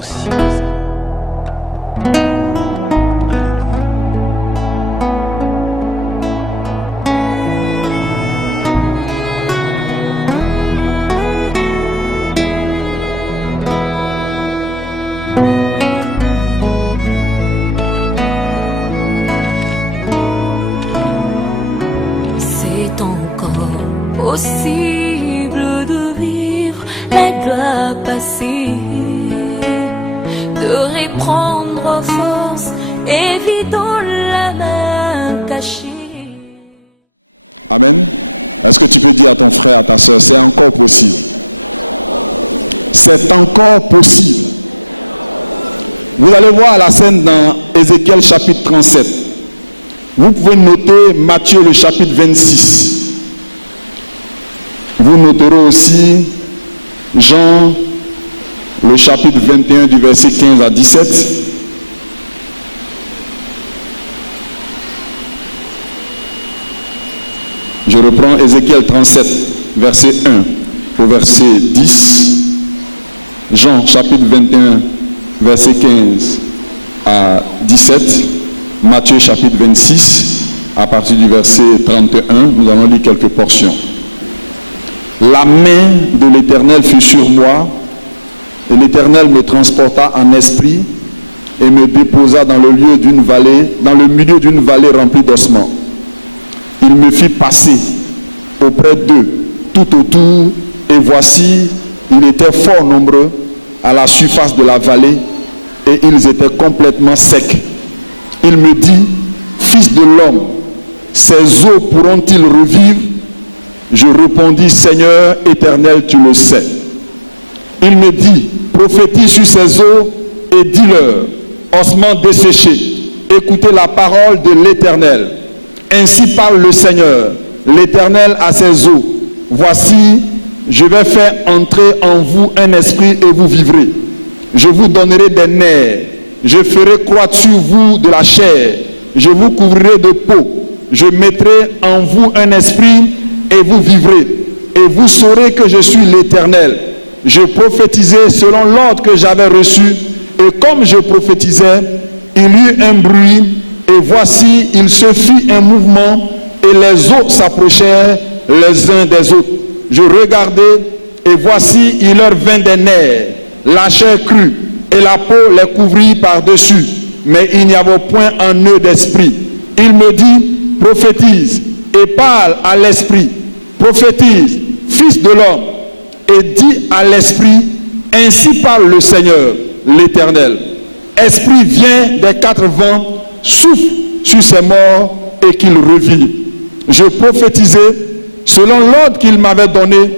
possible. C'est encore possible de vivre la gloire passée, de reprendre force, évitant la main cachée. Amen. Est-ce que tu peux dire à ton frère, à ta soeur, c'est encore possible? C'est encore possible. Vous allez voir la scène dans Ézéchiel chapitre 37. Vous pouvez noter Matthieu le chapitre 26. Vous noterez aussi Jean le chapitre 21 du verset 15 à 17. Je reprends Ézéchiel 37, verset 1 au verset 10. Jean chapitre 21, verset 15 à 17. Matthieu chapitre 26, à partir du verset 31, nous allons lire quelques portions. La main de l'Éternel fut sur moi, et l'Éternel me transporta en esprit et me déposa dans le lieu d'une vallée, dans le milieu d'une vallée remplie d'ossements. Il me fit passer auprès d'eux tout autour, et voici, ils étaient fort nombreux à la surface de la vallée, et ils étaient complètement secs. Il me dit, fils de l'homme, ces eaux pourront-ils revivre? Je répondis, Seigneur éternel, tu le sais. Il me dit, prophétise sur ces eaux et dis-leur, ossements desséchés, écoutez la parole de l'Éternel. Ainsi parle le Seigneur, l'Éternel à ses eaux. Voici, je vais faire entrer en vous un esprit et vous vivrez. Je vous donnerai des nerfs. Je ferai croître sur vous de la chair. Je vous couvrirai de peau. Je mettrai en vous un esprit et vous vivrez. Et vous saurez que je suis l'Éternel. Je prophétisais selon l'ordre que j'avais reçu. Et comme je prophétisais, il y eut un bruit. Et voici, il se fit un mouvement. Et les eaux s'approchèrent les uns des autres. Je regardais. Et voici, il leur vint des nerfs. La chair crue. Et la peau les couvrit par-dessus, mais il n'y avait point en eux d'esprit. Il me dit, prophétise et parle à l'esprit. Prophétise, fils de l'homme, et dis à l'esprit, ainsi parle le Seigneur, l'Éternel. Esprit, vient des quatre vents, souffle sur ces morts et qu'ils revivent. Je prophétisais selon l'ordre qu'il m'avait donné,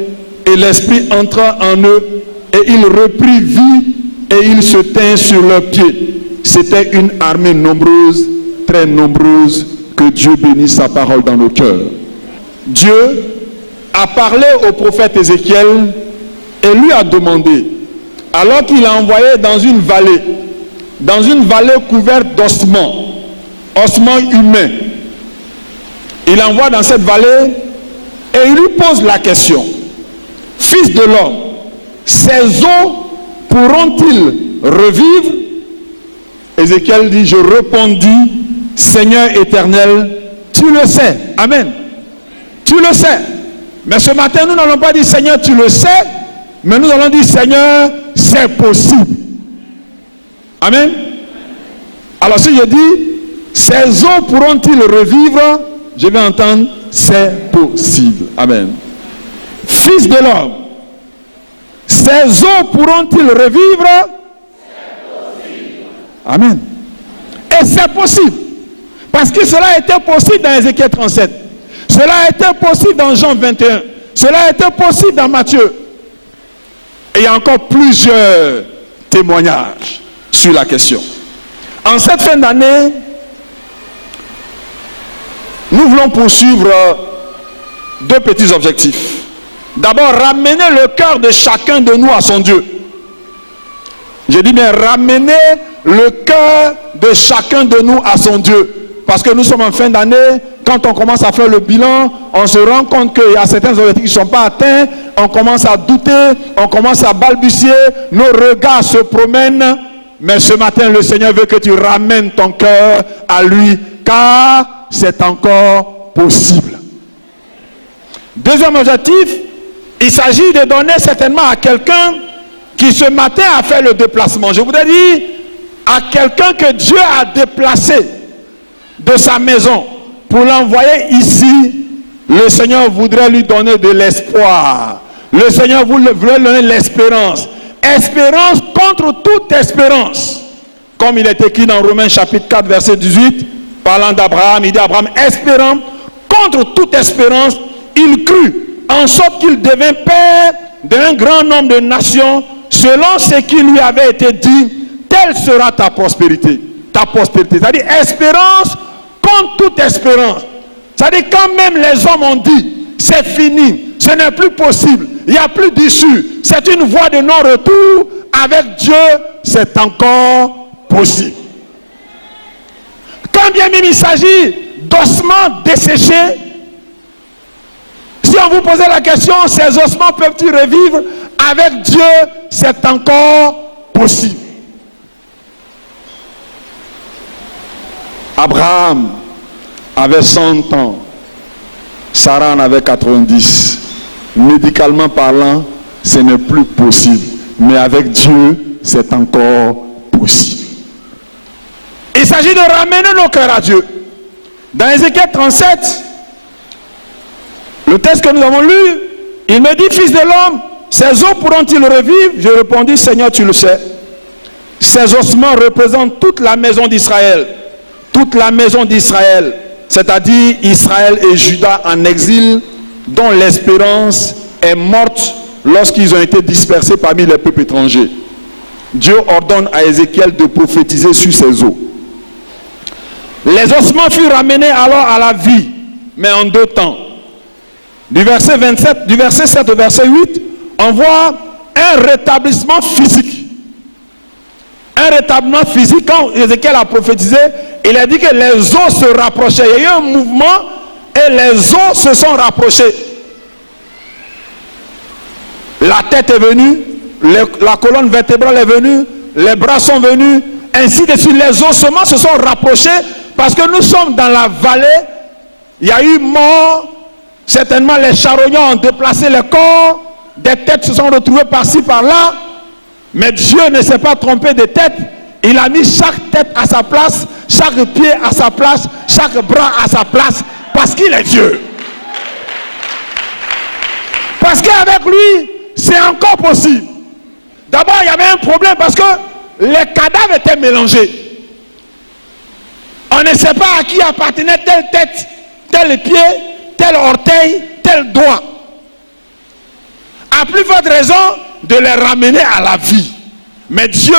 et l'esprit entra en eux, et il reprit vie, et ils se tinrent sur leurs pieds. C'était une armée nombreuse, très nombreuse. Que Dieu bénisse sa parole dans nos cœurs. Dieu a parlé au prophète Ézéchiel et lui a demandé, alors qu'il a envoyé dans une vallée couverte d'ossements, ossements humains. Il envoie dans cette vallée et il lui pose la question, fils de l'homme, ces eaux pourront-ils revivre? Ézéchiel dit, je répondis, Seigneur éternel, tu le sais. Amen. Tu le sais. Mais ce matin, nous n'allons pas dire, Seigneur, tu le sais, mais nous allons dire, Seigneur, c'est possible. Amen. Alors si je dis, ces eaux pourront-ils revivre? Je vais entendre, c'est possible. Amen. Fils de l'homme, ces eaux pourront-ils revivre? C'est possible. Amen. Et c'est possible. Parce que cela a été possible dans Ézéchiel 37. Cela a été possible dans Jean 21. Cela a été possible dans Matthieu. Et il y a encore plusieurs témoignages sur la question. En cette fin d'année, nous voulons poursuivre deux petits objectifs. D'abord, ramener le cœur de chacun de nous à son Dieu. Je dis bien, ramener le cœur de chacun de nous à son Dieu. Parce que nous sommes en fin d'année, quand on commence à faire le bilan, on se rend compte qu'il y a certains objectifs qui ne sont pas atteints, on commence à douter, on commence à balbutier, nos regards se promènent, mais ce matin, le Seigneur veut que tu ramènes ton cœur à lui, car c'est encore possible. Deuxième objectif, il s'agit de donner certainement à quelqu'un qui ce matin a fait le déplacement. Je voudrais dire à quelqu'un que Dieu a déplacé de sa maison pour l'envoyer ici, le Seigneur voudrait lui donner de l'espoir. Le Seigneur voudrait lui donner l'espérance. Espérance contre toute espérance. Comme il est écrit dans Romains chapitre 4 verset 18, parlant d'Abraham, il dit Abraham, espérant contre toute espérance, il crut, en sorte qu'il devint père d'un grand nombre de nations, selon ce qui lui avait été dit, telle sera ta prospérité. Ta prospérité. C'est-à-dire espérance contre toute espérance. C'est-à-dire quand même les hommes ont dit, c'est fini, ce n'est plus possible, il n'y a plus d'issue, c'est une voie de non-retour, avec Dieu, c'est encore possible. Quand bien même il s'agit d'ossements desséchés, si on vous posait la question, ces ossements peuvent-ils revivre? Avec Dieu, c'est encore possible. Abraham avait 100 ans, Sarah en avait 90. Médicalement parlant, ce n'est plus possible. Mais avec Dieu, c'est encore possible. Il s'agit de ramener nos cœurs à Dieu. Dans Ézéchiel 37, le texte que nous avons lu, il me dit, fils de l'homme, ces os pourront-ils revivre? Je répondis, Seigneur, tu le sais. Ces ossements représentent toute la maison d'Israël. Toute la maison d'Israël, c'est-à-dire Israël et Juda en exil, dont l'espérance est morte lorsqu'ils ont été dispersés parmi les peuples étrangers. Dieu ordonne à Ézéchiel de prophétiser sur ces eaux. Les ossements furent ramenés alors à la vie, mais en deux temps. Du verset 7 au verset 8, on voit un rétablissement physique. Un rétablissement physique, quand Ézéchiel a prophétisé, il a dit que les os se rapprochaient. Il y a eu un mouvement et les os se sont rapprochés. La tête est venue, la colonne vertébrale est venue, les bras sont venus, ainsi de suite. Les ossements se sont rapprochés parce que nous sommes dans la vallée. Il y a eu mort. Certainement les charognons ont déplacé les corps. Des têtes se sont retrouvées par-ci, par-là. Mais Dieu ne s'est pas trompé de tête. Il a mis chaque tête à sa place, chaque pied à sa place, chaque bras à sa place, parce qu'il est Dieu. Parce qu'avec lui, c'est encore possible. D'abord, il y avait un problème parce que les cadavres étaient mélangés. On ne sait pas à qui appartenait telle tête, tel pied, tel orteil, tel doigt. À plus forte raison de les ramener à la vie. Mais Dieu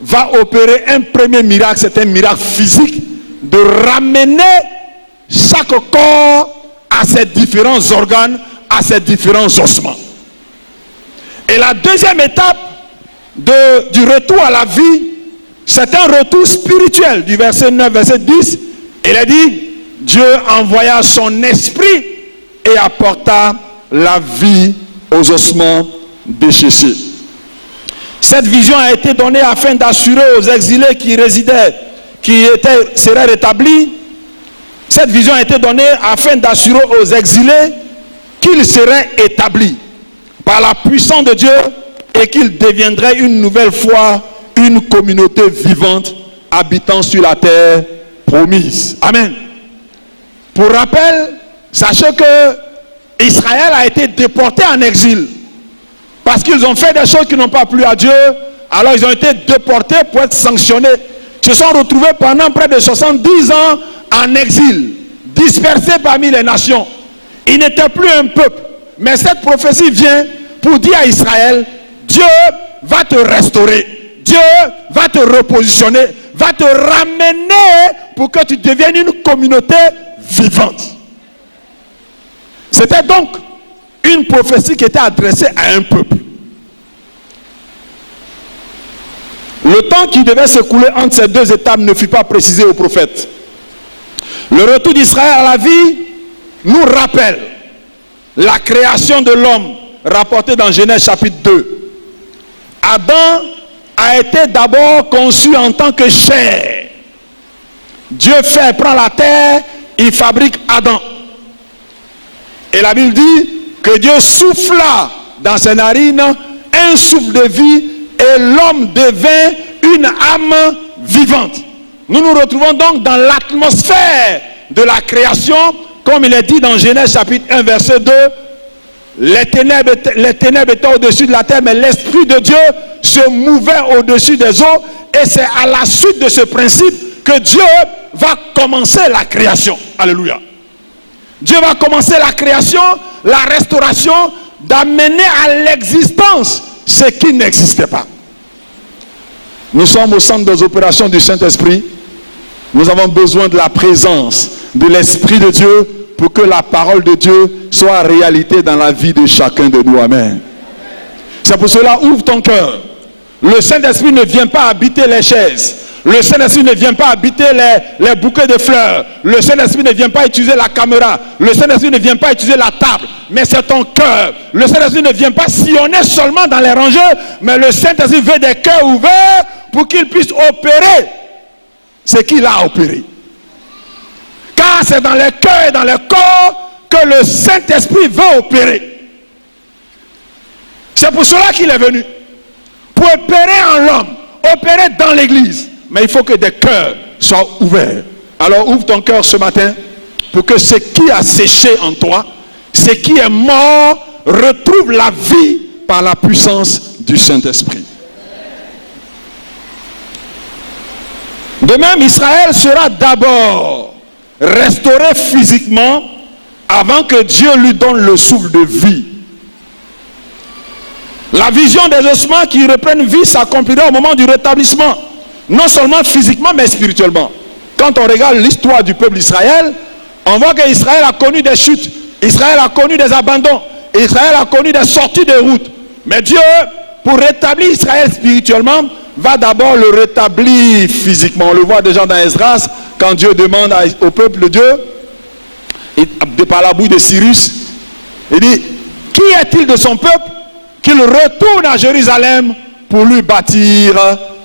va opérer un premier miracle, c'est un miracle physique, de ramener chaque corps à ses différents organes, à ses différents ossements. Et la deuxième étape du retour à la vie, c'est un retour spirituel. Du verset 9, verset 10, il a dit, Dieu envoya son esprit et apporta la vie aux ossements déchessés. Cette vision a été donnée afin d'assurer aux exilés qui résidaient, seraient rétablis. Cette vision a été donnée afin d'assurer aux exilés qu'ils seraient établis par la puissance de Dieu et qu'ils deviendraient une nouvelle fois une communauté vivante habitant sur la terre promise. Amen. Pour rappel, sachez que Israël a été déporté en exil parce qu'ils ont fait des choses qui n'ont pas plu à Dieu. Alors ils ont été déportés pour être sanctionnés. Ils se sont retrouvés pendant près de 70 ans en exil, dispersés parmi les nations. Ils n'étaient plus un peuple. Mais cette prophétie vient pour dire à Israël, Dieu va te restaurer, Dieu va te repositionner, va te ramener pour que tu deviennes une communauté vivante. C'était donc une prophétie qui était adressée à un peuple. Le temps qui devait s'écouler entre ces deux étapes ne fut pas précisé au prophète. Le Le retour d'Israël à la vie nous rappelle la création de l'homme rapportée dans Genèse chapitre 2. Adam a été d'abord conçu en tant que chair. Dieu prend la terre, il fabrique Adam. Et la Bible dit que Dieu souffla dans ses narines un souffle de vie et l'homme devint une âme vivante. Nous nous retrouvons donc dans l'atmosphère de la création, comme il est dit dans Genèse chapitre 1 verset 2. Les ténèbres étaient au-dessus de la terre, mais l'Esprit de Dieu se mouvait au-dessus des eaux. Et c'est à la suite de ce principe que Dieu va commencer la création. Alléluia. Dieu va commencer la création, la restauration, d'amener à l'existence ce qui n'existait pas. Nous sommes au centre des opérations du Saint-Esprit. Nous avons besoin de la présence de l'Esprit de Dieu pour que la parole de Dieu soit réalité dans la vie de chacun de nous. Amen. C'est pour cela, ouvre ton cœur. Le Saint-Esprit ne vient pas habiter les chaises. Le Saint-Esprit ne vient pas habiter les bouquets de fleurs. Le Saint-Esprit ne vient pas utiliser la caméra. Le Saint-Esprit ne vient pas utiliser la table. Mais c'est ton cœur. Le Saint-Esprit ne vient pas sillonner seulement dans les rangées. Mais le Saint-Esprit veut des cœurs ouverts pour qu'il puisse opérer ce qu'il a opéré. Car c'est dans les cœurs et dans les corps que le Saint-Esprit veut opérer. C'est pour cela qu'il est venu. Pour opérer en l'homme, opérer dans l'église. Mais il faut que des cœurs soient ouverts. Alors ouvre ton cœur ce matin pour que ce qui a séché en toi, ce qui est mort, retrouve la vie par la puissance du Saint-Esprit. De même, Israël sera d'abord restauré physiquement avant que Dieu lui donne le souffle de vie. La vision des ossements qui reprennent vie s'accomplira au moment du rétablissement, non seulement physiquement mais spirituellement. Quand on regarde l'histoire du peuple d'Israël, on voit qu'Israël a connu des chutes, Israël a connu des abandons, Israël a connu des sorties de route. Mais Dieu, pour rétablir Israël spirituellement, va d'abord le rétablir physiquement. On le voit déjà dans Esdras, quand Dieu demande au peuple de Dieu, par la bouche de Cyrus, il dit, qui est-il de son peuple qu'il retourne à Jérusalem pour lui bâtir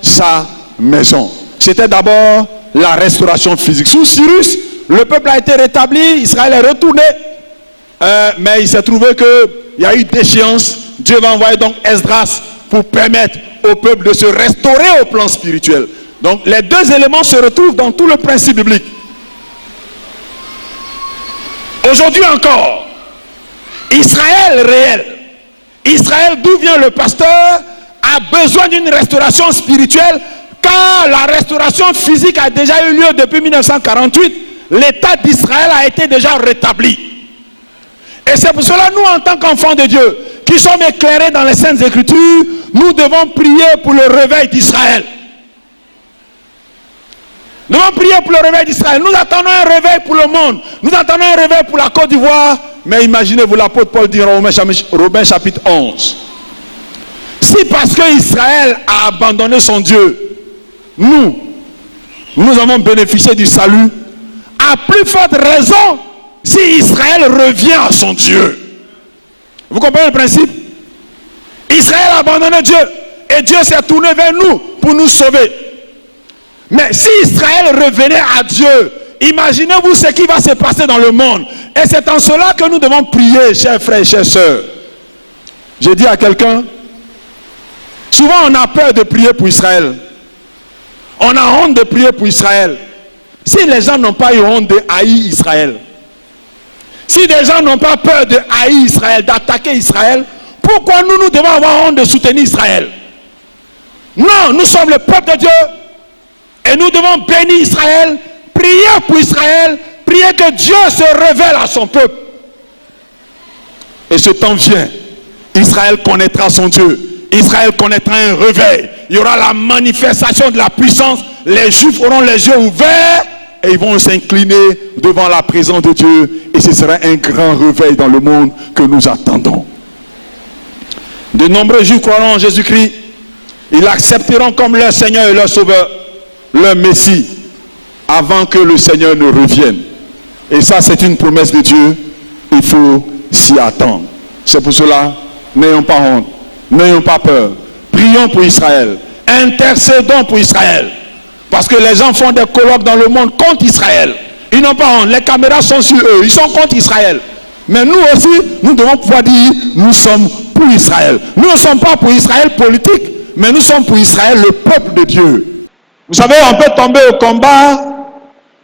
sa maison? C'était d'abord la restauration physique. Sous Cyrus, le peuple a été rétabli, Israël est retourné, mais il s'est trouvé qu'il y a eu déchéance. Dieu va envoyer donc Esdras pour permettre au peuple de se restaurer au plan spirituel. Donc les deux éléments se retrouvent dans tout le principe biblique. Aujourd'hui encore, Israël réel, Israël d'où vient le pasteur, a besoin d'une restauration spirituelle, car la restauration physique a déjà eu lieu depuis 1948. L'état d'Israël a été déjà rétabli. Et c'est pour cela, nous en tant qu'enfants de Dieu, qui sommes éclairés dans les Saintes Écritures, nous devons prier pour le réveil d'Israël. Nous devons prier pour le réveil d'Israël. Nous attendons un réveil pour le monde. Nous attendons un réveil pour la Côte d'Ivoire. Mais imaginez-vous, l'apôtre Paul dit en Romains chapitre 11. Si parce que Israël a abandonné son Dieu, nous avons bénéficié du salut, à plus forte raison si Israël revient à son Dieu. Vous comprenez le principe? Israël a abandonné Dieu et Dieu s'est tourné vers nous pour nous sauver. Mais si Israël revenait à Dieu, imaginez-vous ce qui va se passer dans le monde. Et c'est en cela que nous devons prier, chers frères et chères sœurs. J'ai dit à quelqu'un, souvent on a peur de prier pour Israël. On a honte de prier pour Israël. Si les gens n'ont pas eu honte de haïr Israël, si les gens n'ont pas peur de haïr Israël, d'attaquer Israël, pourquoi nous devons avoir honte de soutenir Israël? Non, nous sommes le peuple de Dieu et nous devons bénir Israël, prier pour Israël, prier que Dieu se révèle à son peuple. Et ce temps vient, Israël connaîtra son Dieu, Israël connaîtra un réveil, il y aura la manifestation de la puissance, les Juifs auront les yeux ouverts et ils vont s'incliner devant la présence de Dieu et ce sera un grand réveil dans le monde que nous attendons. De nombreux Juifs croiront en Jésus-Christ, ils l'accepteront comme leur Seigneur et leur Sauveur, leur Messie, avant que le Seigneur ne revienne. Et ça, c'est une promesse de Dieu. Il faut s'y attendre. C'est pour cela, n'ayons pas honte, n'ayons pas peur. Prions pour Israël. Intercédons pour Israël. Parce que les gens font des colloques dans le monde contre Israël. Ils n'ont pas honte. Les caméras sont sur eux. Ils sont contre Israël. Mais nous aussi, nous devons pouvoir dire, nous sommes pour Israël. Nous ne sommes pas pour Israël politique, mais nous sommes pour Israël, le peuple de Dieu. Vous savez, on peut tomber au combat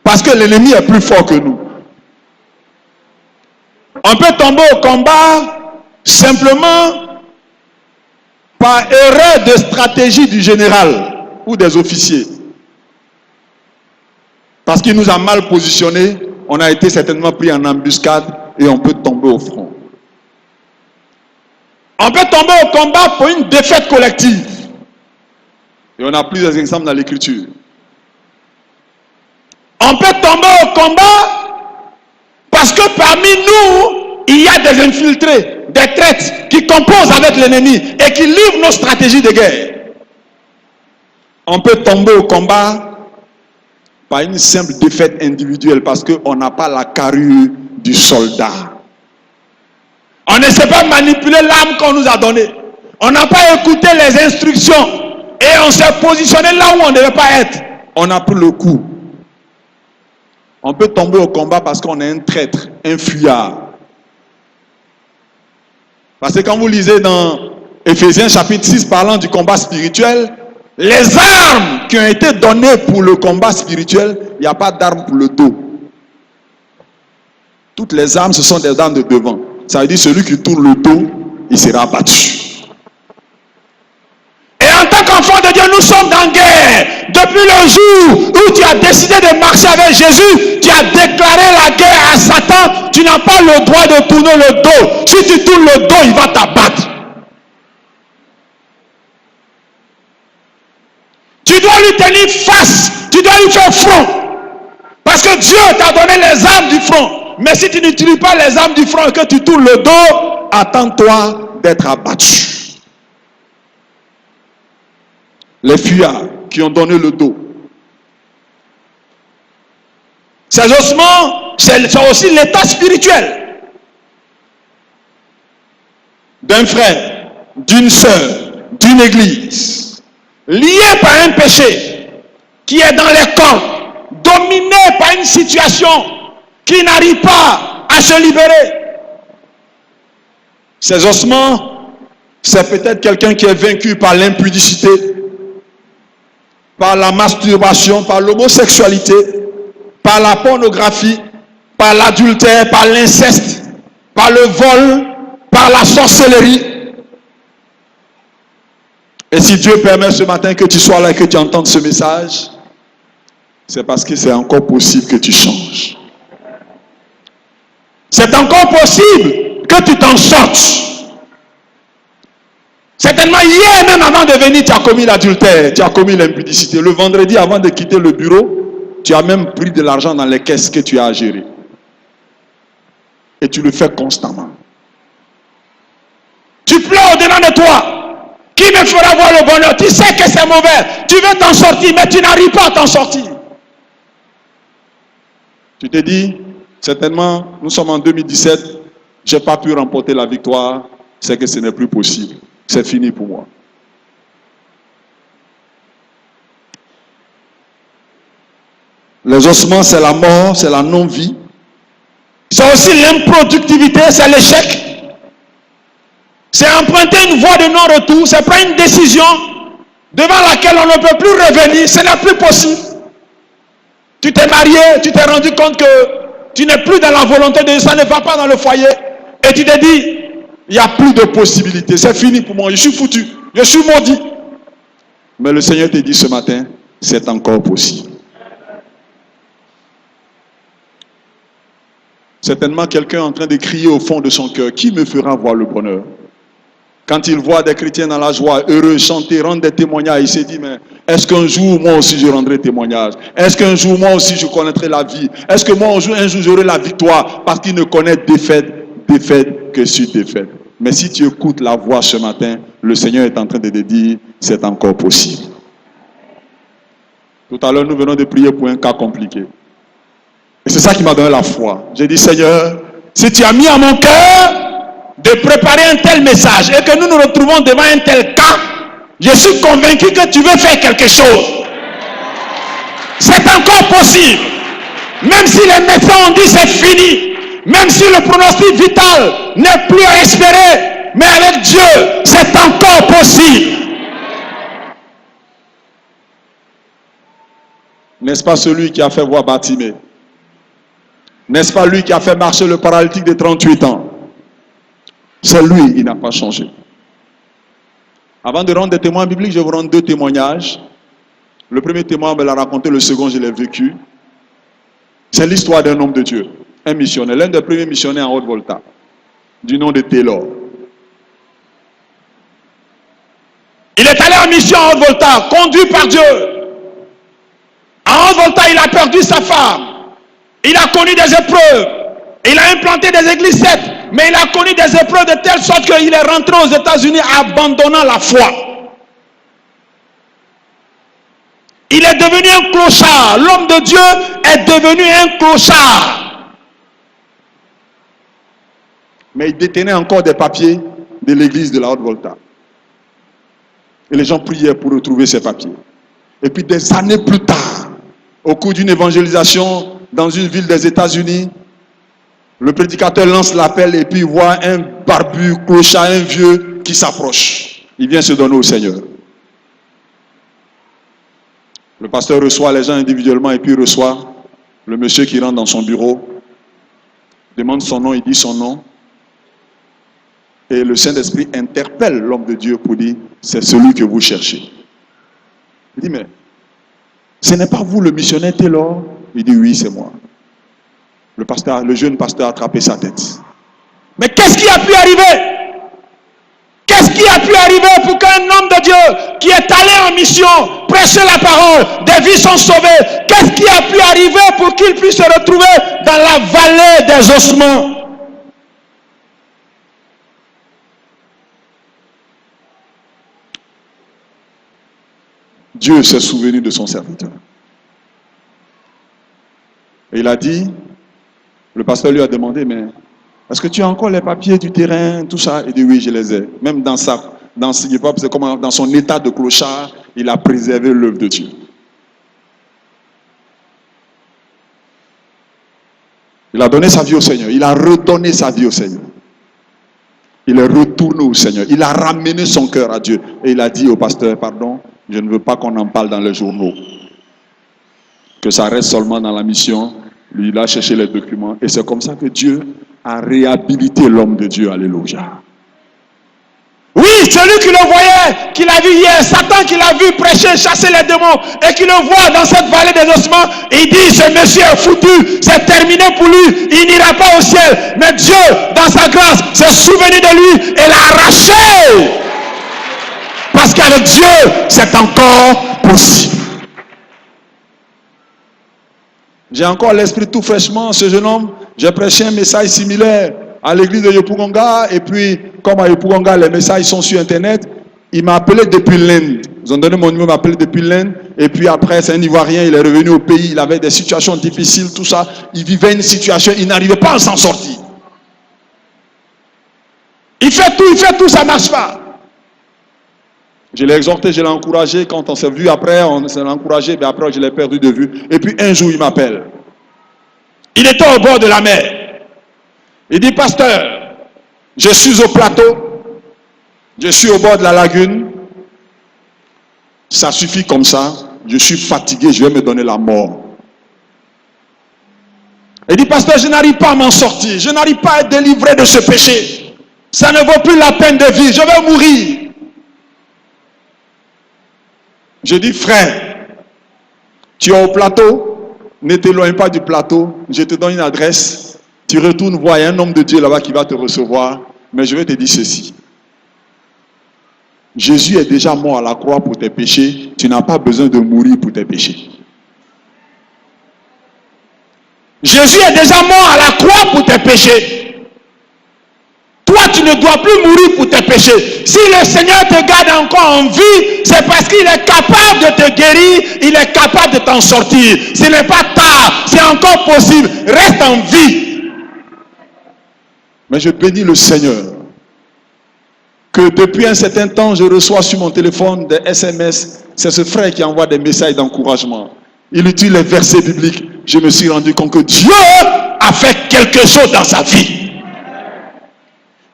parce que l'ennemi est plus fort que nous. On peut tomber au combat simplement par erreur de stratégie du général ou des officiers. Parce qu'il nous a mal positionnés, on a été certainement pris en embuscade et on peut tomber au front. On peut tomber au combat pour une défaite collective. Et on a plusieurs exemples dans l'écriture. On peut tomber au combat parce que parmi nous, il y a des infiltrés, des traîtres qui composent avec l'ennemi et qui livrent nos stratégies de guerre. On peut tomber au combat par une simple défaite individuelle parce qu'on n'a pas la carrure du soldat. On ne sait pas manipuler l'arme qu'on nous a donnée. On n'a pas écouté les instructions et on s'est positionné là où on ne devait pas être. On a pris le coup. On peut tomber au combat parce qu'on est un traître, un fuyard. Parce que quand vous lisez dans Éphésiens chapitre 6 parlant du combat spirituel, les armes qui ont été données pour le combat spirituel, il n'y a pas d'armes pour le dos. Toutes les armes, ce sont des armes de devant. Ça veut dire celui qui tourne le dos, il sera battu. Et en tant qu'enfant de Dieu, nous sommes en guerre. Depuis le jour où tu as décidé de marcher avec Jésus, tu as déclaré la guerre à Satan. Tu n'as pas le droit de tourner le dos. Si tu tournes le dos, il va t'abattre. Tu dois lui tenir face. Tu dois lui faire front. Parce que Dieu t'a donné les armes du front. Mais si tu n'utilises pas les armes du front et que tu tournes le dos, attends-toi d'être abattu. Les fuyards qui ont donné le dos. Ces ossements, c'est aussi l'état spirituel d'un frère, d'une sœur, d'une église, lié par un péché qui est dans les corps, dominé par une situation qui n'arrive pas à se libérer. Ces ossements, c'est peut-être quelqu'un qui est vaincu par l'impudicité, par la masturbation, par l'homosexualité, par la pornographie, par l'adultère, par l'inceste, par le vol, par la sorcellerie. Et si Dieu permet ce matin que tu sois là et que tu entendes ce message, c'est parce que c'est encore possible que tu changes. C'est encore possible que tu t'en sortes. Certainement, hier même avant de venir, tu as commis l'adultère, tu as commis l'impudicité. Le vendredi, avant de quitter le bureau, tu as même pris de l'argent dans les caisses que tu as à gérer. Et tu le fais constamment. Tu pleures au-dedans de toi. Qui me fera voir le bonheur? Tu sais que c'est mauvais. Tu veux t'en sortir, mais tu n'arrives pas à t'en sortir. Tu te dis, certainement, nous sommes en 2017, je n'ai pas pu remporter la victoire, c'est que ce n'est plus possible. C'est fini pour moi. Les ossements, c'est la mort, c'est la non-vie. C'est aussi l'improductivité, c'est l'échec. C'est emprunter une voie de non-retour, c'est prendre une décision devant laquelle on ne peut plus revenir, ce n'est plus possible. Tu t'es marié, tu t'es rendu compte que tu n'es plus dans la volonté de Dieu, ça ne va pas dans le foyer. Et tu te dis, il n'y a plus de possibilité, c'est fini pour moi, je suis foutu, je suis maudit. Mais le Seigneur te dit ce matin, c'est encore possible. Certainement quelqu'un est en train de crier au fond de son cœur, qui me fera voir le bonheur? Quand il voit des chrétiens dans la joie, heureux, chanter, rendre des témoignages, il se dit, mais est-ce qu'un jour, moi aussi, je rendrai témoignage? Est-ce qu'un jour, moi aussi, je connaîtrai la vie? Est-ce que moi, un jour, j'aurai la victoire? Parce qu'il ne connaît défaite que sur défaite. Mais si tu écoutes la voix ce matin, le Seigneur est en train de te dire, c'est encore possible. Tout à l'heure, nous venons de prier pour un cas compliqué. Et c'est ça qui m'a donné la foi. J'ai dit, Seigneur, si tu as mis à mon cœur de préparer un tel message et que nous nous retrouvons devant un tel cas, je suis convaincu que tu veux faire quelque chose. C'est encore possible. Même si les médecins ont dit c'est fini, même si le pronostic vital n'est plus à espérer, mais avec Dieu, c'est encore possible. N'est-ce pas celui qui a fait voir Bartimée? N'est-ce pas lui qui a fait marcher le paralytique de 38 ans? C'est lui, il n'a pas changé. Avant de rendre des témoins bibliques, je vais vous rendre 2 témoignages. Le premier témoin me l'a raconté, le second, je l'ai vécu. C'est l'histoire d'un homme de Dieu, un missionnaire, l'un des premiers missionnaires en Haute-Volta, du nom de Taylor. Il est allé en mission en Haute-Volta, conduit par Dieu. En Haute-Volta, il a perdu sa femme. Il a connu des épreuves. Il a implanté des églises, certes, mais il a connu des épreuves de telle sorte qu'il est rentré aux États-Unis abandonnant la foi. Il est devenu un clochard. L'homme de Dieu est devenu un clochard. Mais il détenait encore des papiers de l'église de la Haute-Volta. Et les gens priaient pour retrouver ces papiers. Et puis des années plus tard, au cours d'une évangélisation dans une ville des États-Unis, le prédicateur lance l'appel et puis il voit un barbu, clochard, un vieux qui s'approche. Il vient se donner au Seigneur. Le pasteur reçoit les gens individuellement et puis il reçoit le monsieur qui rentre dans son bureau, demande son nom, il dit son nom. Et le Saint-Esprit interpelle l'homme de Dieu pour dire, c'est celui que vous cherchez. Il dit, mais ce n'est pas vous le missionnaire Taylor? Il dit, oui, c'est moi. Le jeune pasteur a attrapé sa tête. Mais qu'est-ce qui a pu arriver? Qu'est-ce qui a pu arriver pour qu'un homme de Dieu qui est allé en mission, prêcher la parole, des vies sont sauvées? Qu'est-ce qui a pu arriver pour qu'il puisse se retrouver dans la vallée des ossements? Dieu s'est souvenu de son serviteur. Et il a dit, le pasteur lui a demandé, mais est-ce que tu as encore les papiers du terrain, tout ça? Il dit, oui, je les ai. Même dans son état de clochard, il a préservé l'œuvre de Dieu. Il a donné sa vie au Seigneur. Il a redonné sa vie au Seigneur. Il est retourné au Seigneur. Il a ramené son cœur à Dieu. Et il a dit au pasteur, pardon, je ne veux pas qu'on en parle dans les journaux. Que ça reste seulement dans la mission. Lui, il a cherché les documents. Et c'est comme ça que Dieu a réhabilité l'homme de Dieu. Alléluia. Oui, celui qui le voyait, qui l'a vu hier, Satan qui l'a vu prêcher, chasser les démons, et qui le voit dans cette vallée des ossements, il dit, ce monsieur est foutu, c'est terminé pour lui, il n'ira pas au ciel. Mais Dieu, dans sa grâce, s'est souvenu de lui et l'a arraché. Parce qu'avec Dieu, c'est encore possible. J'ai encore l'esprit tout fraîchement, ce jeune homme, j'ai prêché un message similaire à l'église de Yopougonga, et puis, comme à Yopougonga, les messages sont sur Internet, il m'a appelé depuis l'Inde. Ils ont donné mon numéro, il m'a appelé depuis l'Inde, et puis après, c'est un Ivoirien, il est revenu au pays, il avait des situations difficiles, tout ça, il vivait une situation, il n'arrivait pas à s'en sortir. Il fait tout, ça ne marche pas. Je l'ai exhorté, je l'ai encouragé, quand on s'est vu après, on s'est encouragé, mais après je l'ai perdu de vue. Et puis un jour, il m'appelle. Il était au bord de la mer. Il dit, pasteur, je suis au plateau, je suis au bord de la lagune, ça suffit comme ça, je suis fatigué, je vais me donner la mort. Il dit, pasteur, je n'arrive pas à m'en sortir, je n'arrive pas à être délivré de ce péché. Ça ne vaut plus la peine de vivre, je vais mourir. Je dis, frère, tu es au plateau, ne t'éloigne pas du plateau, je te donne une adresse. Tu retournes voir, il y a un homme de Dieu là-bas qui va te recevoir. Mais je vais te dire ceci. Jésus est déjà mort à la croix pour tes péchés. Tu n'as pas besoin de mourir pour tes péchés. Jésus est déjà mort à la croix pour tes péchés. Toi, tu ne ne dois plus mourir pour tes péchés. Si le Seigneur te garde encore en vie, c'est parce qu'il est capable de te guérir, il est capable de t'en sortir. Ce n'est pas tard, c'est encore possible. Reste en vie. Mais je bénis le Seigneur que depuis un certain temps, je reçois sur mon téléphone des SMS. C'est ce frère qui envoie des messages d'encouragement. Il utilise les versets bibliques. Je me suis rendu compte que Dieu a fait quelque chose dans sa vie.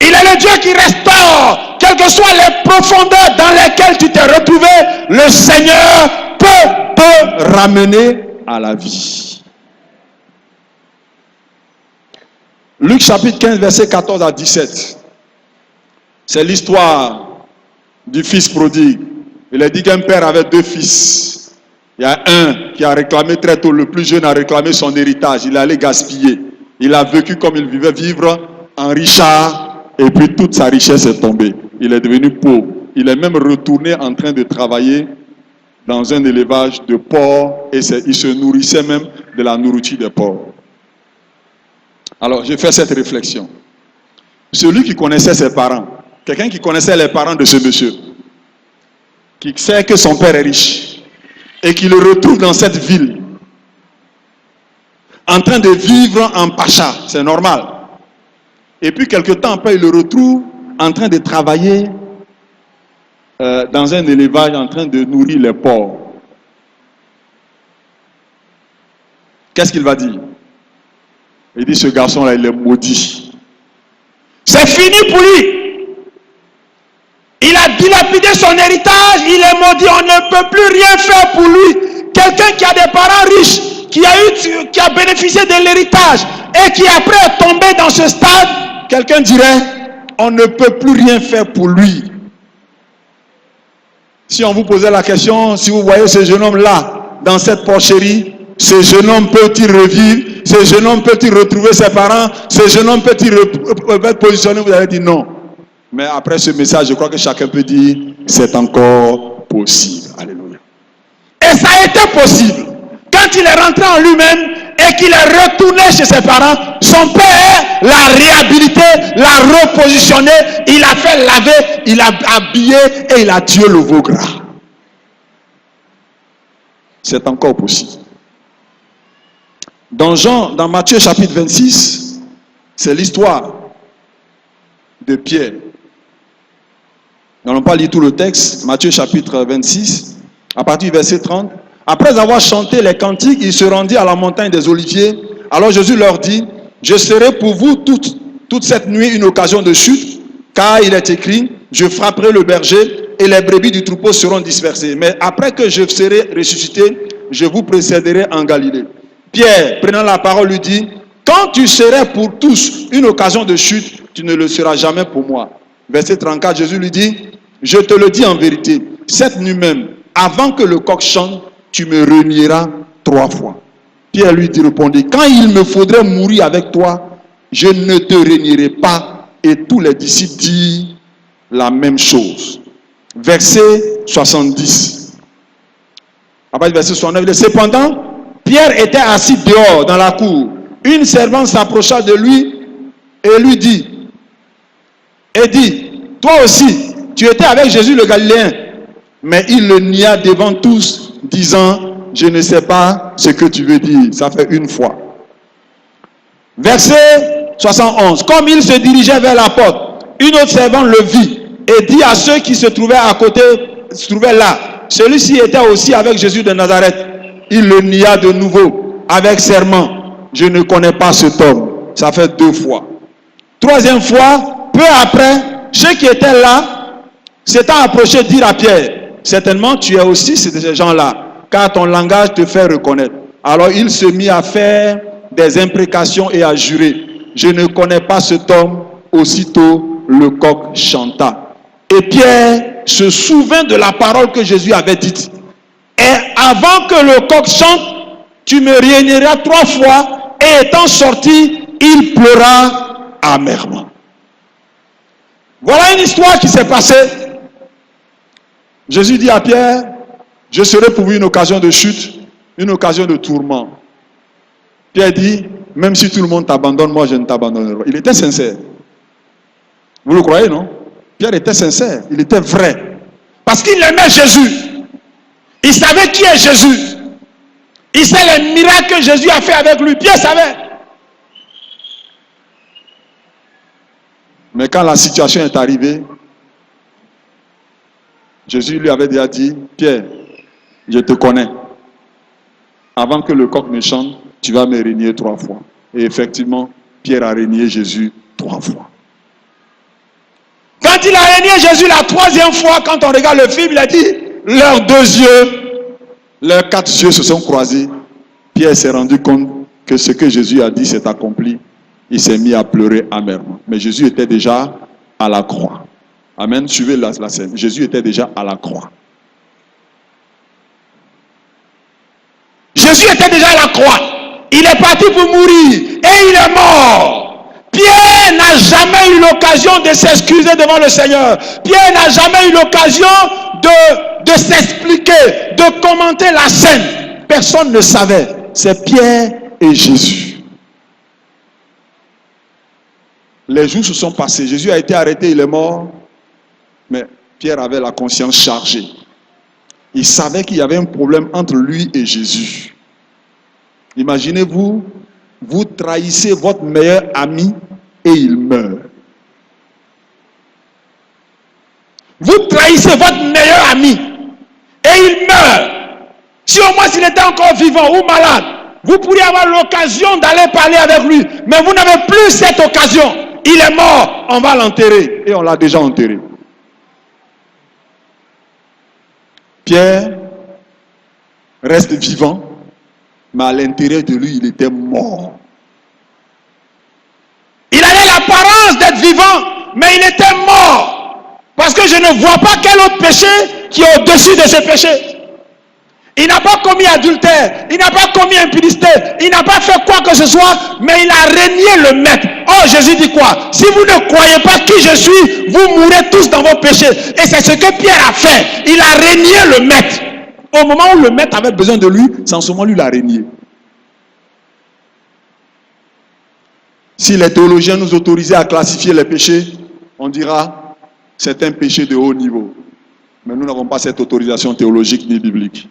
Il est le Dieu qui restaure, quelles que soient les profondeurs dans lesquelles tu t'es retrouvé, le Seigneur peut te ramener à la vie. Luc chapitre 15, verset 14 à 17. C'est l'histoire du fils prodigue. Il a dit qu'un père avait 2 fils. Il y a un qui a réclamé très tôt, le plus jeune a réclamé son héritage. Il allait gaspiller. Il a vécu comme il vivait vivre en richard et puis toute sa richesse est tombée. Il est devenu pauvre. Il est même retourné en train de travailler dans un élevage de porcs et il se nourrissait même de la nourriture des porcs. Alors, j'ai fait cette réflexion. Celui qui connaissait ses parents, quelqu'un qui connaissait les parents de ce monsieur, qui sait que son père est riche et qui le retrouve dans cette ville, en train de vivre en pacha, c'est normal. Et puis, quelque temps après, il le retrouve en train de travailler dans un élevage, en train de nourrir les porcs. Qu'est-ce qu'il va dire? Il dit, ce garçon-là, il est maudit. C'est fini pour lui. Il a dilapidé son héritage, il est maudit, on ne peut plus rien faire pour lui. Quelqu'un qui a des parents riches, qui a bénéficié de l'héritage et qui après est tombé dans ce stade, quelqu'un dirait, on ne peut plus rien faire pour lui. Si on vous posait la question, si vous voyez ce jeune homme-là, dans cette porcherie, ce jeune homme peut-il revivre? Ce jeune homme peut-il retrouver ses parents? Ce jeune homme peut-il être positionné? Vous allez dire non. Mais après ce message, je crois que chacun peut dire, c'est encore possible. Alléluia. Et ça a été possible. Quand il est rentré en lui-même et qu'il est retourné chez ses parents, son père l'a réhabilité, l'a repositionné, il a fait laver, il a habillé et il a tué le veau gras. C'est encore possible. Dans Matthieu chapitre 26, c'est l'histoire de Pierre. Nous n'allons pas lire tout le texte. Matthieu chapitre 26, à partir du verset 30. Après avoir chanté les cantiques, il se rendit à la montagne des Oliviers. Alors Jésus leur dit, je serai pour vous toute cette nuit une occasion de chute, car il est écrit, je frapperai le berger et les brebis du troupeau seront dispersées. Mais après que je serai ressuscité, je vous précéderai en Galilée. Pierre, prenant la parole, lui dit, quand tu serais pour tous une occasion de chute, tu ne le seras jamais pour moi. Verset 34, Jésus lui dit, je te le dis en vérité, cette nuit même, avant que le coq chante, tu me renieras 3 fois. Pierre lui répondit, quand il me faudrait mourir avec toi, je ne te renierai pas. Et tous les disciples disent la même chose. Verset 70. Après verset 69, cependant, Pierre était assis dehors dans la cour. Une servante s'approcha de lui et lui dit, toi aussi, tu étais avec Jésus le Galiléen. Mais il le nia devant tous, disant, je ne sais pas ce que tu veux dire. Ça fait une fois. Verset 71. Comme il se dirigeait vers la porte, une autre servante le vit et dit à ceux qui se trouvaient à côté, se trouvaient là, celui-ci était aussi avec Jésus de Nazareth. Il le nia de nouveau avec serment. Je ne connais pas cet homme. Ça fait 2 fois. 3e fois, peu après, ceux qui étaient là s'étant approchés dirent à Pierre, certainement tu es aussi de ces gens-là, car ton langage te fait reconnaître. Alors il se mit à faire des imprécations et à jurer, je ne connais pas cet homme. Aussitôt le coq chanta. Et Pierre se souvint de la parole que Jésus avait dite. Et avant que le coq chante, tu me réuniras 3 fois. Et étant sorti, il pleura amèrement. Voilà une histoire qui s'est passée. Jésus dit à Pierre, je serai pour vous une occasion de chute, une occasion de tourment. Pierre dit, même si tout le monde t'abandonne, moi je ne t'abandonnerai pas. Il était sincère. Vous le croyez, non? Pierre était sincère, il était vrai. Parce qu'il aimait Jésus. Il savait qui est Jésus. Il sait les miracles que Jésus a fait avec lui. Pierre savait. Mais quand la situation est arrivée, Jésus lui avait déjà dit, Pierre, je te connais. Avant que le coq ne chante, tu vas me renier 3 fois. Et effectivement, Pierre a renié Jésus 3 fois. Quand il a renié Jésus la 3e fois, quand on regarde le film, il a dit, leurs 2 yeux, leurs 4 yeux se sont croisés. Pierre s'est rendu compte que ce que Jésus a dit s'est accompli. Il s'est mis à pleurer amèrement. Mais Jésus était déjà à la croix. Amen. Suivez la scène. Jésus était déjà à la croix. Jésus était déjà à la croix. Il est parti pour mourir. Et il est mort. Pierre n'a jamais eu l'occasion de s'excuser devant le Seigneur. Pierre n'a jamais eu l'occasion de s'expliquer, de commenter la scène. Personne ne savait. C'est Pierre et Jésus. Les jours se sont passés. Jésus a été arrêté, il est mort. Mais Pierre avait la conscience chargée. Il savait qu'il y avait un problème entre lui et Jésus. Imaginez-vous, vous trahissez votre meilleur ami et il meurt. Vous trahissez votre meilleur ami et il meurt. Si au moins s'il était encore vivant ou malade, vous pourriez avoir l'occasion d'aller parler avec lui. Mais vous n'avez plus cette occasion. Il est mort, on va l'enterrer. Et on l'a déjà enterré. Pierre reste vivant, mais à l'intérieur de lui, il était mort. Il avait l'apparence d'être vivant, mais il était mort. Parce que je ne vois pas quel autre péché qui est au-dessus de ce péché. Il n'a pas commis adultère, il n'a pas commis impudicité, il n'a pas fait quoi que ce soit, mais il a renié le maître. Oh, Jésus dit quoi? Si vous ne croyez pas qui je suis, vous mourrez tous dans vos péchés. Et c'est ce que Pierre a fait. Il a renié le maître. Au moment où le maître avait besoin de lui, c'est en ce moment lui l'a renié. Si les théologiens nous autorisaient à classifier les péchés, on dira c'est un péché de haut niveau. Mais nous n'avons pas cette autorisation théologique ni biblique.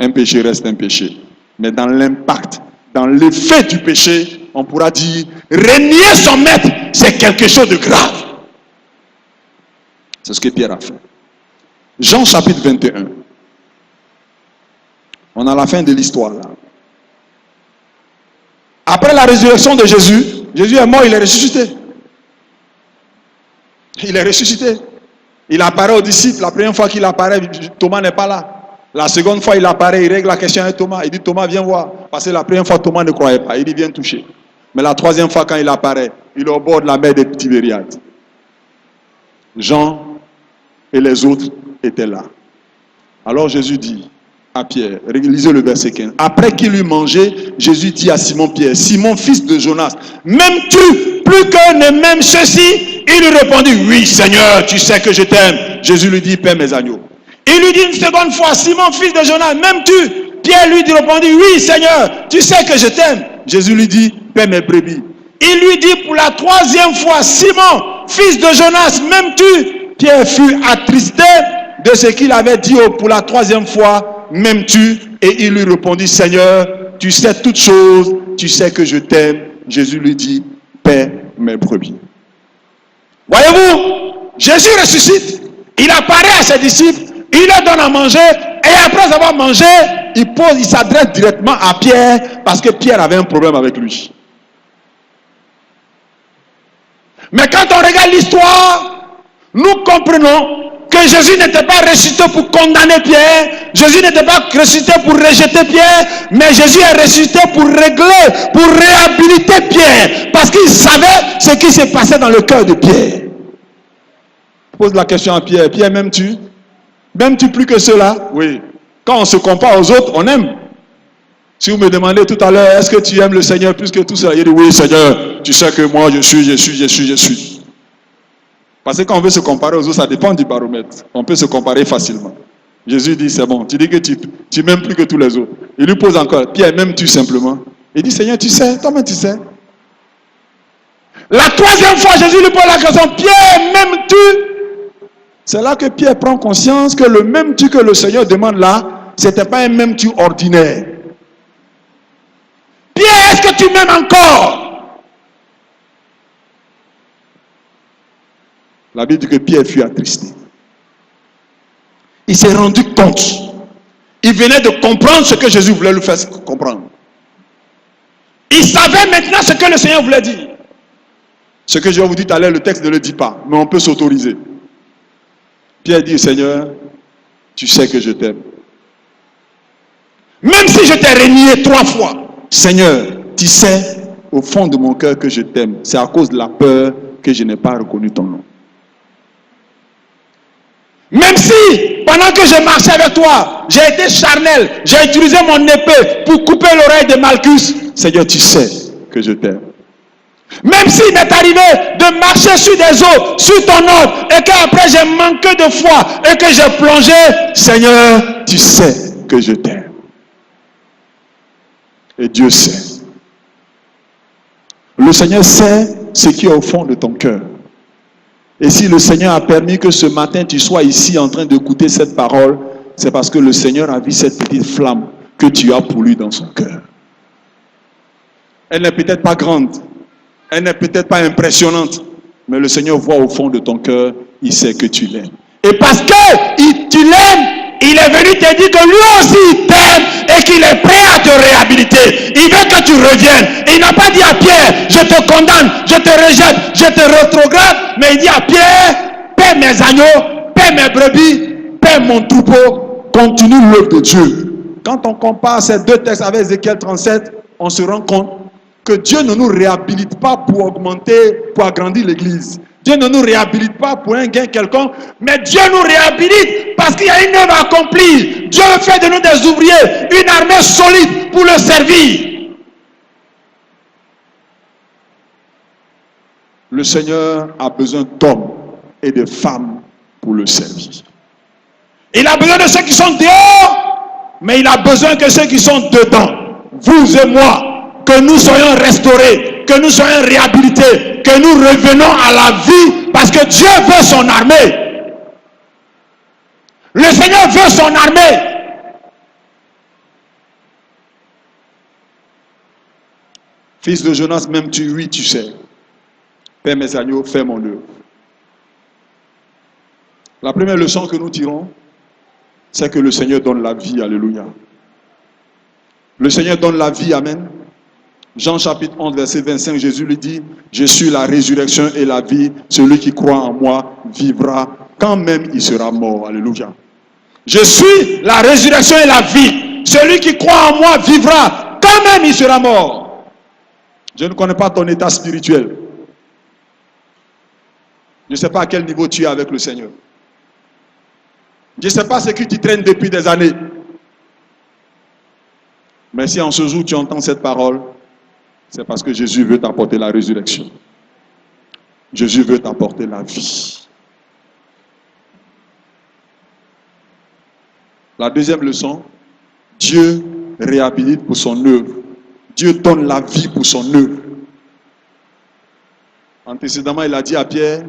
Un péché reste un péché. Mais dans l'impact, dans l'effet du péché, on pourra dire renier son maître, c'est quelque chose de grave. C'est ce que Pierre a fait. Jean chapitre 21. On a la fin de l'histoire là. Après la résurrection de Jésus, Jésus est mort, il est ressuscité. Il est ressuscité. Il apparaît aux disciples. La première fois qu'il apparaît, Thomas n'est pas là. La seconde fois, il apparaît, il règle la question avec Thomas. Il dit, Thomas, viens voir. Parce que la première fois, Thomas ne croyait pas. Il dit, viens toucher. Mais la troisième fois, quand il apparaît, il est au bord de la mer de Tibériade. Jean et les autres étaient là. Alors Jésus dit à Pierre, lisez le verset 15. Après qu'il eut mangé, Jésus dit à Simon Pierre, Simon, fils de Jonas, m'aimes-tu plus que ne m'aime ceci? Il lui répondit, oui Seigneur, tu sais que je t'aime. Jésus lui dit, paie mes agneaux. Il lui dit une seconde fois, Simon, fils de Jonas, m'aimes-tu? Pierre lui répondit, oui Seigneur, tu sais que je t'aime. Jésus lui dit, paie mes brebis. Il lui dit pour la troisième fois, Simon, fils de Jonas, m'aimes-tu? Pierre fut attristé de ce qu'il avait dit pour la troisième fois, m'aimes-tu? Et il lui répondit, Seigneur, tu sais toutes choses, tu sais que je t'aime. Jésus lui dit, paie mes brebis. Voyez-vous, Jésus ressuscite, il apparaît à ses disciples, il leur donne à manger, et après avoir mangé, il s'adresse directement à Pierre, parce que Pierre avait un problème avec lui. Mais quand on regarde l'histoire, nous comprenons que Jésus n'était pas ressuscité pour condamner Pierre, Jésus n'était pas ressuscité pour rejeter Pierre, mais Jésus est ressuscité pour régler, pour réhabiliter Pierre, parce qu'il savait ce qui se passait dans le cœur de Pierre. Je pose la question à Pierre, Pierre, m'aimes-tu? M'aimes-tu plus que ceux-là? Oui. Quand on se compare aux autres, on aime. Si vous me demandez tout à l'heure, est-ce que tu aimes le Seigneur plus que tout ça? Il dit, oui Seigneur, tu sais que moi je suis. Parce que quand on veut se comparer aux autres, ça dépend du baromètre. On peut se comparer facilement. Jésus dit, c'est bon, tu dis que tu m'aimes plus que tous les autres. Il lui pose encore, Pierre, m'aimes-tu simplement? Il dit, Seigneur, tu sais, toi-même tu sais. La troisième fois, Jésus lui pose la question, Pierre, m'aimes-tu? C'est là que Pierre prend conscience que le même tu que le Seigneur demande là, ce n'était pas un même tu ordinaire. Pierre, est-ce que tu m'aimes encore? La Bible dit que Pierre fut attristé. Il s'est rendu compte. Il venait de comprendre ce que Jésus voulait lui faire comprendre. Il savait maintenant ce que le Seigneur voulait dire. Ce que je vais vous dire tout à l'heure, le texte ne le dit pas, mais on peut s'autoriser. Pierre dit, Seigneur, tu sais que je t'aime. Même si je t'ai renié 3 fois, Seigneur, tu sais au fond de mon cœur que je t'aime. C'est à cause de la peur que je n'ai pas reconnu ton nom. Même si, pendant que je marchais avec toi, j'ai été charnel, j'ai utilisé mon épée pour couper l'oreille de Malchus, Seigneur, tu sais que je t'aime. Même s'il m'est arrivé de marcher sur des eaux, sur ton ordre, et qu'après j'ai manqué de foi, et que j'ai plongé, Seigneur, tu sais que je t'aime. Et Dieu sait. Le Seigneur sait ce qui est au fond de ton cœur. Et si le Seigneur a permis que ce matin tu sois ici en train d'écouter cette parole, c'est parce que le Seigneur a vu cette petite flamme que tu as pour lui dans son cœur. Elle n'est peut-être pas grande, elle n'est peut-être pas impressionnante, mais le Seigneur voit au fond de ton cœur, il sait que tu l'aimes. Et parce que tu l'aimes, il est venu te dire que lui aussi il t'aime et qu'il est prêt à te réhabiliter. Il veut que tu reviennes. Et il n'a pas dit à Pierre, je te condamne, je te rejette, je te rétrograde, mais il dit à Pierre, paie mes agneaux, paie mes brebis, paie mon troupeau, continue l'œuvre de Dieu. Quand on compare ces 2 textes avec Ézéchiel 37, on se rend compte que Dieu ne nous réhabilite pas pour augmenter, pour agrandir l'église. Dieu ne nous réhabilite pas pour un gain quelconque, mais Dieu nous réhabilite parce qu'il y a une œuvre à accomplir. Dieu fait de nous des ouvriers, une armée solide pour le servir. Le Seigneur a besoin d'hommes et de femmes pour le servir. Il a besoin de ceux qui sont dehors, mais il a besoin que ceux qui sont dedans, vous et moi, que nous soyons restaurés, que nous soyons réhabilités, que nous revenons à la vie, parce que Dieu veut son armée. Le Seigneur veut son armée. Fils de Jonas, même tu, oui, tu sais. Paie mes agneaux, fais mon œuvre. La première leçon que nous tirons, c'est que le Seigneur donne la vie. Alléluia. Le Seigneur donne la vie. Amen. Jean chapitre 11, verset 25, Jésus lui dit, je suis la résurrection et la vie. Celui qui croit en moi vivra quand même il sera mort. Alléluia. Je suis la résurrection et la vie. Celui qui croit en moi vivra quand même il sera mort. Je ne connais pas ton état spirituel. Je ne sais pas à quel niveau tu es avec le Seigneur. Je ne sais pas ce que tu traînes depuis des années. Mais si en ce jour tu entends cette parole, c'est parce que Jésus veut t'apporter la résurrection. Jésus veut t'apporter la vie. La deuxième leçon, Dieu réhabilite pour son œuvre. Dieu donne la vie pour son œuvre. Antécédemment, il a dit à Pierre,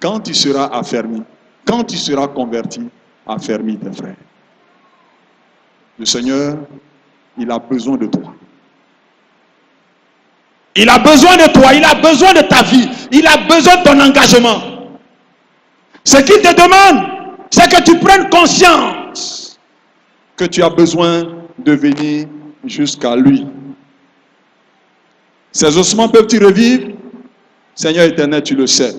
quand tu seras affermi, quand tu seras converti, affermis tes frères. Le Seigneur, il a besoin de toi. Il a besoin de toi, il a besoin de ta vie, il a besoin de ton engagement. Ce qu'il te demande, c'est que tu prennes conscience que tu as besoin de venir jusqu'à lui. Ces ossements peuvent-ils revivre? Seigneur éternel, tu le sais.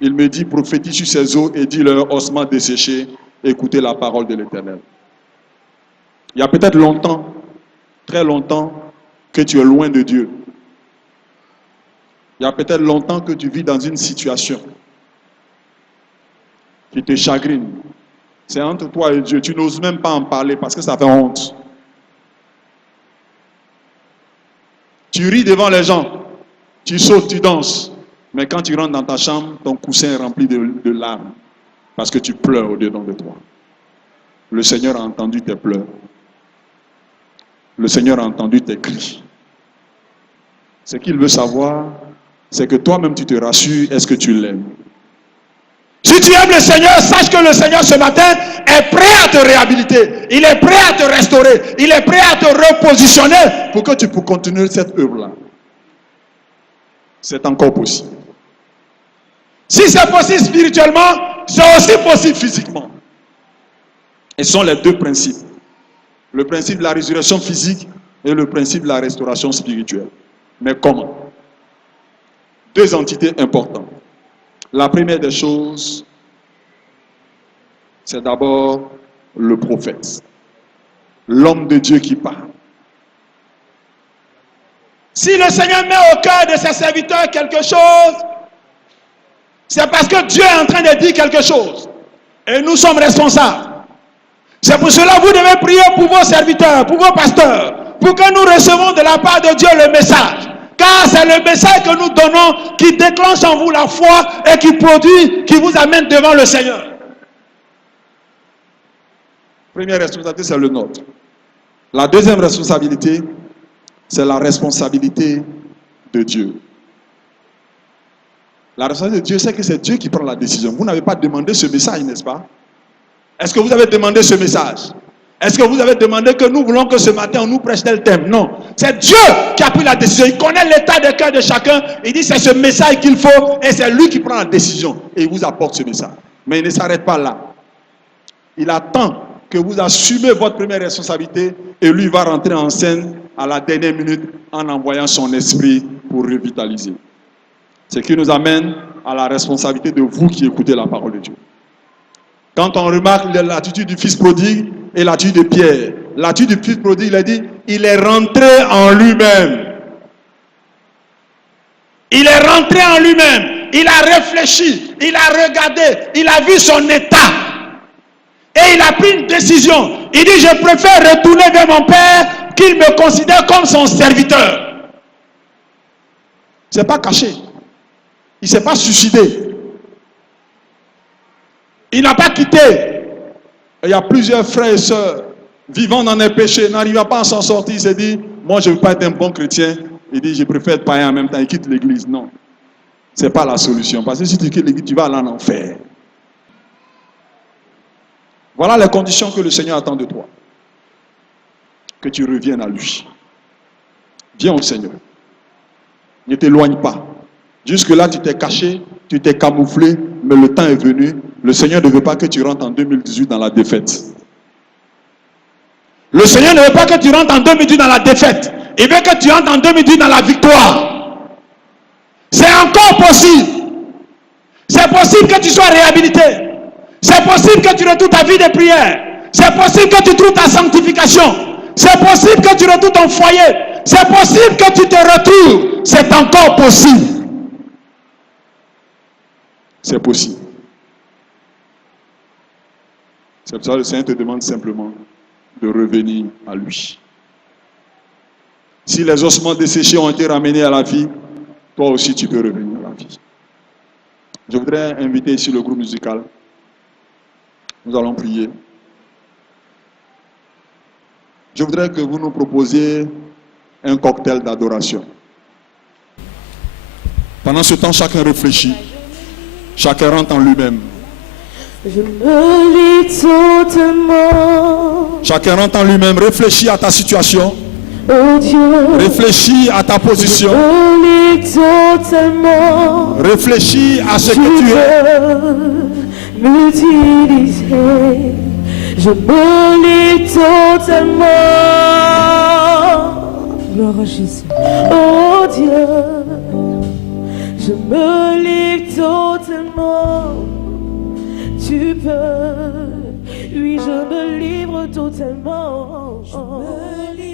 Il me dit, prophétise sur ces eaux et dis leurs ossements desséchés, écoutez la parole de l'Éternel. Il y a peut-être longtemps, très longtemps, que tu es loin de Dieu. Il y a peut-être longtemps que tu vis dans une situation qui te chagrine. C'est entre toi et Dieu. Tu n'oses même pas en parler parce que ça fait honte. Tu ris devant les gens. Tu sautes, tu danses. Mais quand tu rentres dans ta chambre, ton coussin est rempli de larmes. Parce que tu pleures au-dedans de toi. Le Seigneur a entendu tes pleurs. Le Seigneur a entendu tes cris. Ce qu'il veut savoir, c'est que toi-même tu te rassures, est-ce que tu l'aimes? Si tu aimes le Seigneur, sache que le Seigneur ce matin est prêt à te réhabiliter. Il est prêt à te restaurer. Il est prêt à te repositionner pour que tu puisses continuer cette œuvre-là. C'est encore possible. Si c'est possible spirituellement, c'est aussi possible physiquement. Et ce sont les deux principes. Le principe de la résurrection physique et le principe de la restauration spirituelle. Mais comment? Deux entités importantes. La première des choses, c'est d'abord le prophète. L'homme de Dieu qui parle. Si le Seigneur met au cœur de ses serviteurs quelque chose, c'est parce que Dieu est en train de dire quelque chose. Et nous sommes responsables. C'est pour cela que vous devez prier pour vos serviteurs, pour vos pasteurs, pour que nous recevons de la part de Dieu le message. Car c'est le message que nous donnons qui déclenche en vous la foi et qui produit, qui vous amène devant le Seigneur. Première responsabilité, c'est le nôtre. La deuxième responsabilité, c'est la responsabilité de Dieu. La responsabilité de Dieu, c'est que c'est Dieu qui prend la décision. Vous n'avez pas demandé ce message, n'est-ce pas? Est-ce que vous avez demandé ce message? Est-ce que vous avez demandé que nous voulons que ce matin on nous prêche tel thème? Non. C'est Dieu qui a pris la décision. Il connaît l'état de cœur de chacun. Il dit c'est ce message qu'il faut et c'est lui qui prend la décision. Et il vous apporte ce message. Mais il ne s'arrête pas là. Il attend que vous assumez votre première responsabilité et lui va rentrer en scène à la dernière minute en envoyant son esprit pour revitaliser. Ce qui nous amène à la responsabilité de vous qui écoutez la parole de Dieu. Quand on remarque l'attitude du fils prodigue et l'attitude de Pierre, l'attitude du fils prodigue, il a dit, il est rentré en lui-même. Il est rentré en lui-même. Il a réfléchi, il a regardé, il a vu son état. Et il a pris une décision. Il dit, je préfère retourner vers mon père qu'il me considère comme son serviteur. Ce n'est pas caché. Il ne s'est pas suicidé. Il n'a pas quitté. Il y a plusieurs frères et sœurs vivant dans les péchés, n'arrivant pas à s'en sortir. Il s'est dit, moi je ne veux pas être un bon chrétien. Il dit, je préfère être païen en même temps. Il quitte l'église. Non. Ce n'est pas la solution. Parce que si tu quittes l'église, tu vas aller en enfer. Voilà les conditions que le Seigneur attend de toi. Que tu reviennes à lui. Viens au Seigneur. Ne t'éloigne pas. Jusque-là, tu t'es caché, tu t'es camouflé, mais le temps est venu. Le Seigneur ne veut pas que tu rentres en 2018 dans la défaite. Le Seigneur ne veut pas que tu rentres en 2018 dans la défaite. Il veut que tu rentres en 2018 dans la victoire. C'est encore possible. C'est possible que tu sois réhabilité. C'est possible que tu retrouves ta vie de prière. C'est possible que tu trouves ta sanctification. C'est possible que tu retrouves ton foyer. C'est possible que tu te retrouves. C'est encore possible. C'est possible. C'est pour ça que le Seigneur te demande simplement de revenir à lui. Si les ossements desséchés ont été ramenés à la vie, toi aussi tu peux revenir à la vie. Je voudrais inviter ici le groupe musical. Nous allons prier. Je voudrais que vous nous proposiez un cocktail d'adoration. Pendant ce temps, chacun réfléchit. Chacun rentre en lui-même. Je me lis totalement. Chacun rentre en lui-même. Réfléchis à ta situation. Oh Dieu. Réfléchis à ta position. Je me lis totalement. Réfléchis à ce que tu es. M'utiliser. Je me lis totalement. Gloire à Jésus. Oh Dieu. Je me livre totalement. Tu peux. Oui, je me livre totalement. Je me livre.